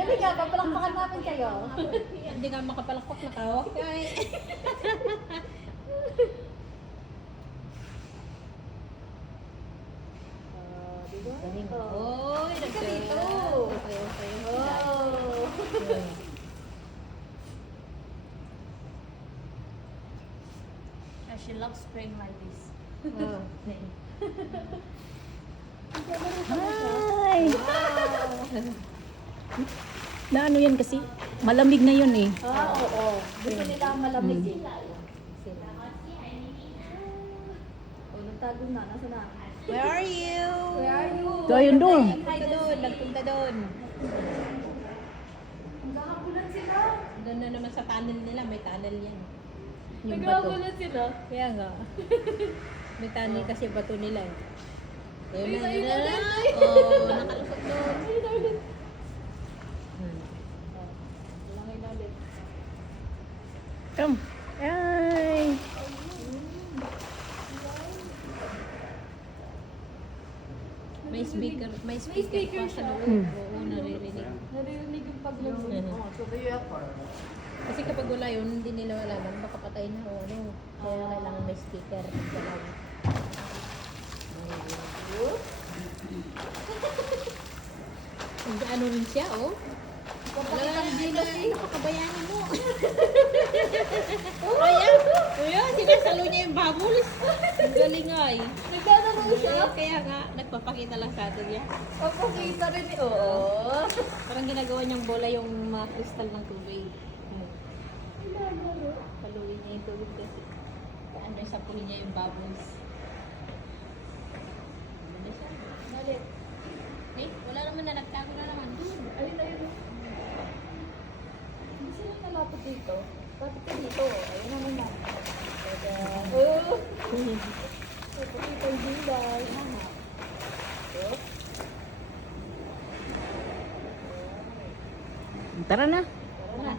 Dali nga, papalakpakan namin kayo. Hindi nga makapalakpak na kawak. Ay. Diba? Galing. Oh. Oy, Halika dito. Okay. Oh. She loves spring like this. Oh. Hi! Na ano yan kasi? Malamig na yun eh. Ah, oo. Gusto nila ang malamig eh. Sila. Oh, nagtago na. Nasa na? Where are you? Where are you? Ito ayun doon. Punta doon, nagpunta doon. Nagkakabulan sila. Doon na naman sa tunnel nila, may tunnel yan. Yung bato. Nagkakabulan sila. Kaya nga. May tunnel kasi bato nila eh. Ayun na, Ayun yun na, na. ayun na. Oo, nakalusot doon. Ayun na ulit. Hmm. Langay na ulit. Come. Hi! May speaker pa sa loob. Hmm. Oo, naririnig. Naririnig yung paglamig. Mhm. Kasi kapag wala yun, hindi nila malaman, baka patay na o ano. Kaya kailangan may speaker. Ano rin siya, oh. Wala lang din na napakabayanin mo. Kaya, kuya, sinasalo niya yung babols. Ang galing ay. Nagkakaroon siya. Kaya nga, nagpapakita lang sa atin niya. Papakita rin eh. Oo. Parang ginagawa niyang bola yung mga kristal ng tubig. Paluin niya yung tubig kasi. Paano yung sapuhin niya yung bubbles. Ano siya? Nalit. Eh, wala naman na nagtago na naman. Ayun na yun. Hindi sila nalapot dito. Bakit ka dito? Ayun naman na. Oh! Papakita yung bilay. Tara na. Tara na.